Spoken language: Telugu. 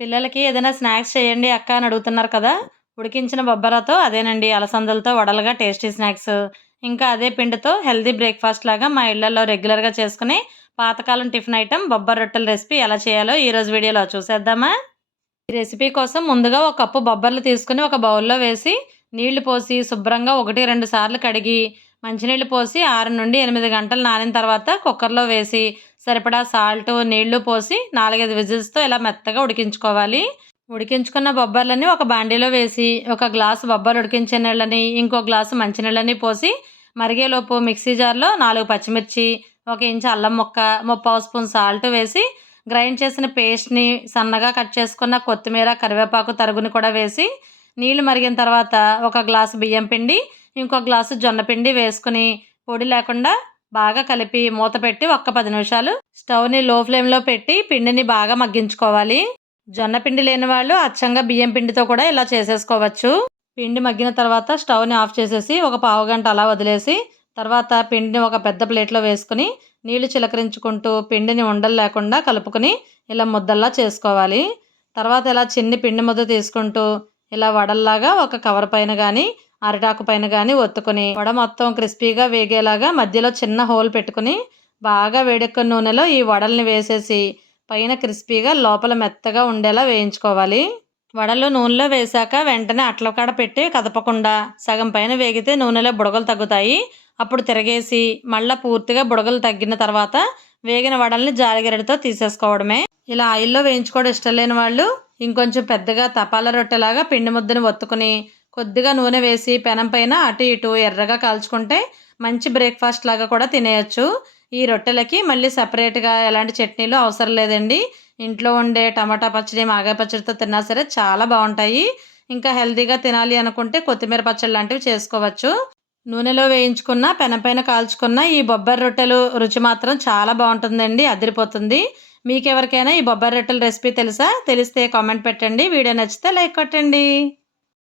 పిల్లలకి ఏదైనా స్నాక్స్ చేయండి అక్క అని అడుగుతున్నారు కదా! ఉడికించిన బొబ్బరతో అదేనండి అలసందలతో వడలుగా టేస్టీ స్నాక్స్. ఇంకా అదే పిండితో హెల్తీ బ్రేక్‌ఫాస్ట్ లాగా మా ఇళ్లల్లో రెగ్యులర్‌గా చేసుకునే పాతకాలం టిఫిన్ ఐటెమ్ బొబ్బర రొట్టెల రెసిపీ ఎలా చేయాలో ఈరోజు వీడియోలో చూసేద్దామా? ఈ రెసిపీ కోసం ముందుగా ఒక కప్పు బొబ్బర్లు తీసుకొని ఒక బౌల్‌లో వేసి నీళ్లు పోసి శుభ్రంగా 1, 2 సార్లు కడిగి మంచినీళ్లు పోసి 6-8 గంటలు నానిన తర్వాత కుక్కర్‌లో వేసి సరిపడా సాల్టు, నీళ్లు పోసి 4, 5 విజిల్స్‌తో ఇలా మెత్తగా ఉడికించుకోవాలి. ఉడికించుకున్న బొబ్బర్లని ఒక బాండీలో వేసి ఒక గ్లాసు బొబ్బర్లు ఉడికించే నీళ్ళని, ఇంకో గ్లాసు మంచినీళ్ళని పోసి మరిగేలోపు మిక్సీ జార్‌లో 4 పచ్చిమిర్చి, 1 ఇంచు అల్లం ముక్క, ముప్పావు స్పూన్ సాల్ట్ వేసి గ్రైండ్ చేసిన పేస్ట్‌ని సన్నగా కట్ చేసుకున్న కొత్తిమీర, కరివేపాకు తరుగుని కూడా వేసి నీళ్లు మరిగిన తర్వాత ఒక గ్లాసు బియ్యం పిండి, ఇంకో గ్లాసు జొన్న పిండి వేసుకొని పొడి లేకుండా బాగా కలిపి మూత పెట్టి ఒక్క 10 నిమిషాలు స్టవ్‌ని లో ఫ్లేమ్‌లో పెట్టి పిండిని బాగా మగ్గించుకోవాలి. జొన్న పిండి లేని వాళ్ళు అచ్చంగా బియ్యం పిండితో కూడా ఇలా చేసేసుకోవచ్చు. పిండి మగ్గిన తర్వాత స్టవ్‌ని ఆఫ్ చేసేసి ఒక పావుగంట అలా వదిలేసి తర్వాత పిండిని ఒక పెద్ద ప్లేట్‌లో వేసుకొని నీళ్లు చిలకరించుకుంటూ పిండిని ఉండలు లేకుండా కలుపుకొని ఇలా ముద్దల్లా చేసుకోవాలి. తర్వాత ఇలా చిన్ని పిండి ముద్ద తీసుకుంటూ ఇలా వడల్లాగా ఒక కవర్ పైన గానీ, అరిటాకు పైన గానీ ఒత్తుకొని వడ మొత్తం క్రిస్పీగా వేగేలాగా మధ్యలో చిన్న హోల్ పెట్టుకొని బాగా వేడెక్కిన నూనెలో ఈ వడల్ని వేసేసి పైన క్రిస్పీగా లోపల మెత్తగా ఉండేలా వేయించుకోవాలి. వడలు నూనెలో వేశాక వెంటనే అట్ల కాడ పెట్టి కదపకుండా సగం పైన వేగితే నూనెలో బుడగలు తగ్గుతాయి. అప్పుడు తిరగేసి మళ్ళా పూర్తిగా బుడగలు తగ్గిన తర్వాత వేగిన వడల్ని జాలిగరిటతో తీసేసుకోవడమే. ఇలా ఆయిల్‌లో వేయించుకోవడం ఇష్టం లేని వాళ్ళు ఇంకొంచెం పెద్దగా తపాలా రొట్టెలాగా పిండి ముద్దను ఒత్తుకుని కొద్దిగా నూనె వేసి పెనం పైన అటు ఇటు ఎర్రగా కాల్చుకుంటే మంచి బ్రేక్‌ఫాస్ట్ లాగా కూడా తినేయొచ్చు. ఈ రొట్టెలకి మళ్ళీ సెపరేట్‌గా ఎలాంటి చట్నీలు అవసరం లేదండి. ఇంట్లో ఉండే టమాటా పచ్చడి, మాగాయ పచ్చడితో తిన్నా సరే చాలా బావుంటాయి. ఇంకా హెల్తీగా తినాలి అనుకుంటే కొత్తిమీర పచ్చడి లాంటివి చేసుకోవచ్చు. నూనెలో వేయించుకున్న, పెనం పైన కాల్చుకున్న ఈ బొబ్బరి రొట్టెలు రుచి మాత్రం చాలా బావుంటుందండి. అదిరిపోతుంది. మీకెవరికైనా ఈ బొబ్బరి రొట్టెల రెసిపీ తెలుసా? తెలిస్తే కామెంట్ పెట్టండి. వీడియో నచ్చితే లైక్ కొట్టండి.